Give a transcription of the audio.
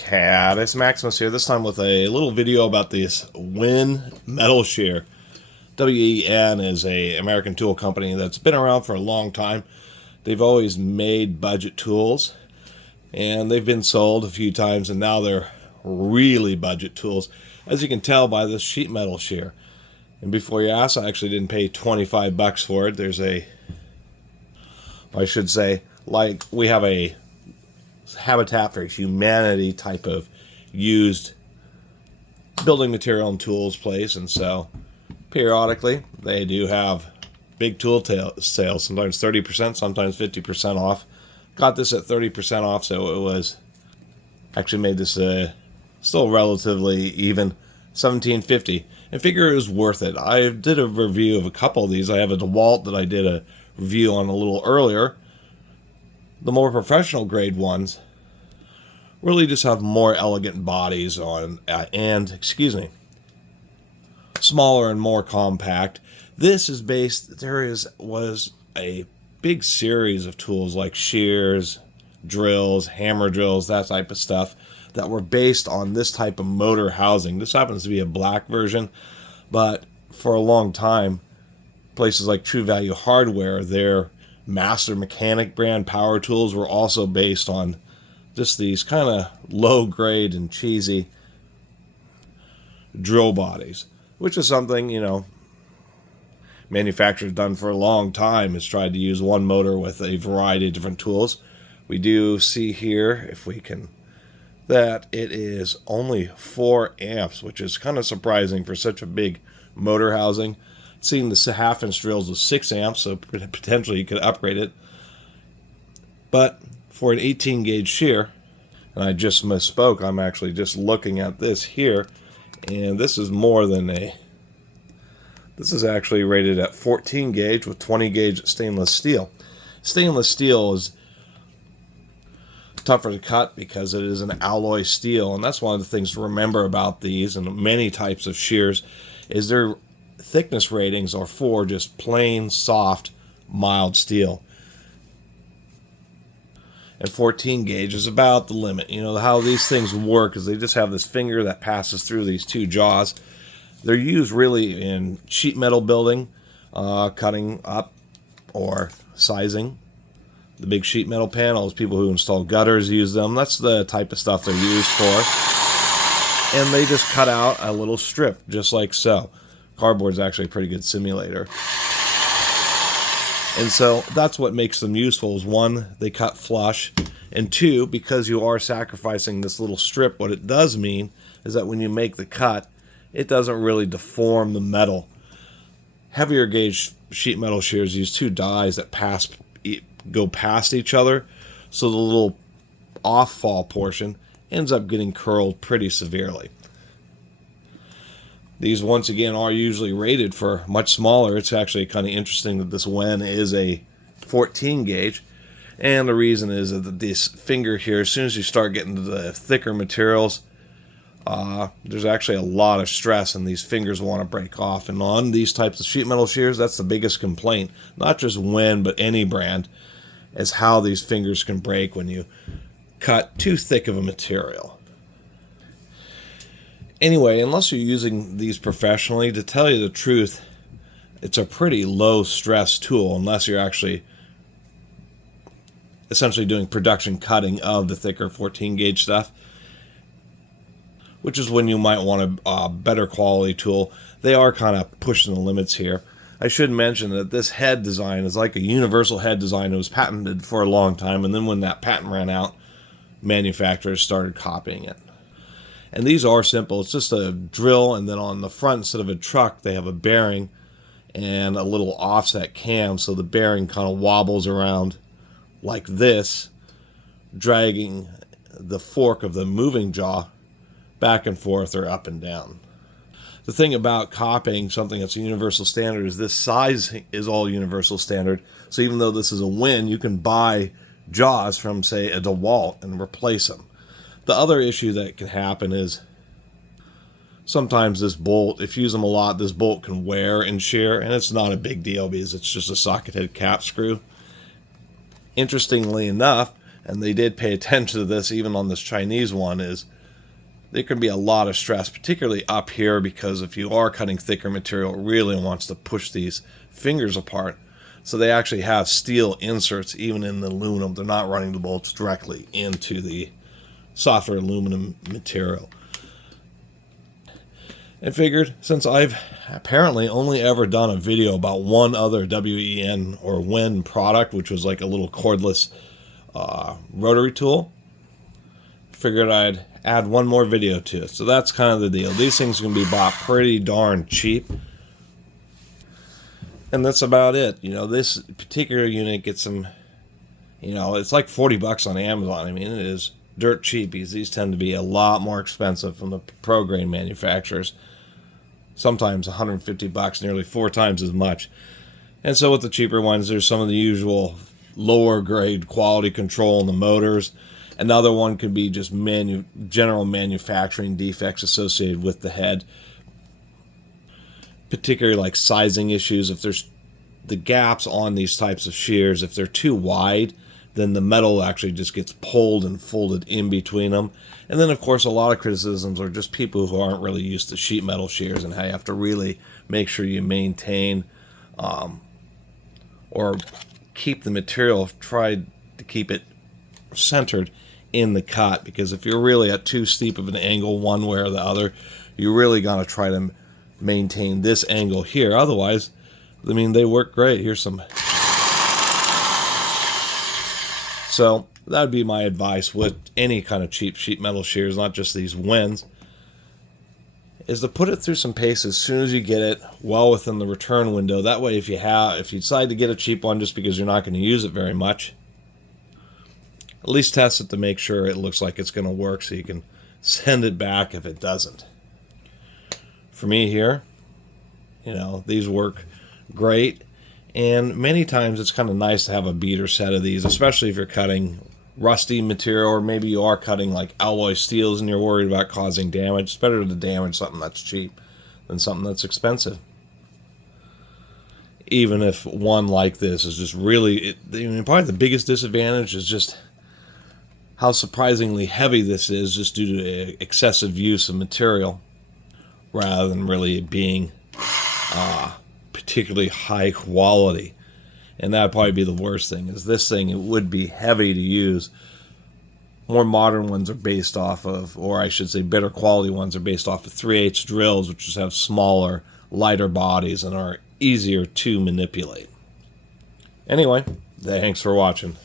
Catus, Maximus here, this time with a little video about this WEN metal shear. WEN is an American tool company that's been around for a long time. They've always made budget tools, and they've been sold a few times, and now they're really budget tools, as you can tell by this sheet metal shear. And before you ask, I actually didn't pay 25 bucks for it. There's I should say, like we have a Habitat for Humanity type of used building material and tools place, and so periodically they do have big tool sales, sometimes 30%, sometimes 50% off. Got this at 30% off, so it was actually made this still relatively even, $17.50, and figure it was worth it. I did a review of a couple of these. I have a DeWalt that I did a review on a little earlier. The more professional grade ones really just have more elegant bodies on, smaller and more compact. This is based, was a big series of tools like shears, drills, hammer drills, that type of stuff that were based on this type of motor housing. This happens to be a black version, but for a long time, places like True Value Hardware, their Master Mechanic brand power tools were also based on just these kind of low grade and cheesy drill bodies, which is something, manufacturers done for a long time, has tried to use one motor with a variety of different tools. We do see here, if we can, that it is only 4 amps, which is kind of surprising for such a big motor housing. Seeing the half-inch drills with 6 amps, so potentially you could upgrade it. But for an 18 gauge shear, and I just misspoke, I'm actually just looking at this here, and this is more than this is actually rated at 14 gauge with 20 gauge stainless steel. Stainless steel is tougher to cut because it is an alloy steel, and that's one of the things to remember about these and many types of shears, is their thickness ratings are for just plain soft mild steel, and 14 gauge is about the limit. How these things work is they just have this finger that passes through these two jaws. They're used really in sheet metal building, cutting up or sizing the big sheet metal panels. People who install gutters use them. That's the type of stuff they're used for, and they just cut out a little strip just like so. Cardboard's actually a pretty good simulator. And so that's what makes them useful, is one, they cut flush, and two, because you are sacrificing this little strip, what it does mean is that when you make the cut, it doesn't really deform the metal. Heavier gauge sheet metal shears use two dies that go past each other, so the little off-fall portion ends up getting curled pretty severely. These, once again, are usually rated for much smaller. It's actually kind of interesting that this WEN is a 14 gauge. And the reason is that this finger here, as soon as you start getting to the thicker materials, there's actually a lot of stress, and these fingers want to break off. And on these types of sheet metal shears, that's the biggest complaint. Not just WEN, but any brand, is how these fingers can break when you cut too thick of a material. Anyway, unless you're using these professionally, to tell you the truth, it's a pretty low stress tool unless you're actually essentially doing production cutting of the thicker 14 gauge stuff, which is when you might want a better quality tool. They are kind of pushing the limits here. I should mention that this head design is like a universal head design. It was patented for a long time, and then when that patent ran out, manufacturers started copying it. And these are simple. It's just a drill, and then on the front, instead of a truck, they have a bearing and a little offset cam, so the bearing kind of wobbles around like this, dragging the fork of the moving jaw back and forth or up and down. The thing about copying something that's a universal standard is this size is all universal standard. So even though this is a WEN, you can buy jaws from, say, a DeWalt and replace them. The other issue that can happen is sometimes this bolt, if you use them a lot, this bolt can wear and shear, and it's not a big deal because it's just a socket head cap screw. Interestingly enough, and they did pay attention to this even on this Chinese one, is there can be a lot of stress, particularly up here, because if you are cutting thicker material, it really wants to push these fingers apart. So they actually have steel inserts even in the aluminum. They're not running the bolts directly into the softer aluminum material. And figured, since I've apparently only ever done a video about one other WEN or WEN product, which was like a little cordless rotary tool, figured I'd add one more video to it. So that's kind of the deal. These things can be bought pretty darn cheap. And that's about it. You know, this particular unit gets some, you know, it's like 40 bucks on Amazon. I mean, it is dirt cheap. These tend to be a lot more expensive from the pro grain manufacturers. Sometimes 150 bucks, nearly 4 times as much. And so with the cheaper ones, there's some of the usual lower grade quality control in the motors. Another one could be just general manufacturing defects associated with the head, particularly like sizing issues. If there's the gaps on these types of shears, if they're too wide, then the metal actually just gets pulled and folded in between them. And then, of course, a lot of criticisms are just people who aren't really used to sheet metal shears and how you have to really make sure you maintain or keep the material, try to keep it centered in the cut, because if you're really at too steep of an angle one way or the other, you're really going to try to maintain this angle here. Otherwise, I mean, they work great. Here's some. So that would be my advice with any kind of cheap sheet metal shears, not just these WENs, is to put it through some paces as soon as you get it well within the return window. That way, if you decide to get a cheap one just because you're not going to use it very much, at least test it to make sure it looks like it's going to work, so you can send it back if it doesn't. For me here, you know, these work great, and many times it's kind of nice to have a beater set of these, especially if you're cutting rusty material, or maybe you are cutting like alloy steels and you're worried about causing damage. It's better to damage something that's cheap than something that's expensive. Even if one like this is just really, probably the biggest disadvantage is just how surprisingly heavy this is, just due to excessive use of material, rather than really being particularly high quality. And that would probably be the worst thing, is this thing, it would be heavy to use. More modern ones are based off of, or I should say better quality ones are based off of 3/8 drills, which just have smaller, lighter bodies and are easier to manipulate. Anyway, thanks for watching.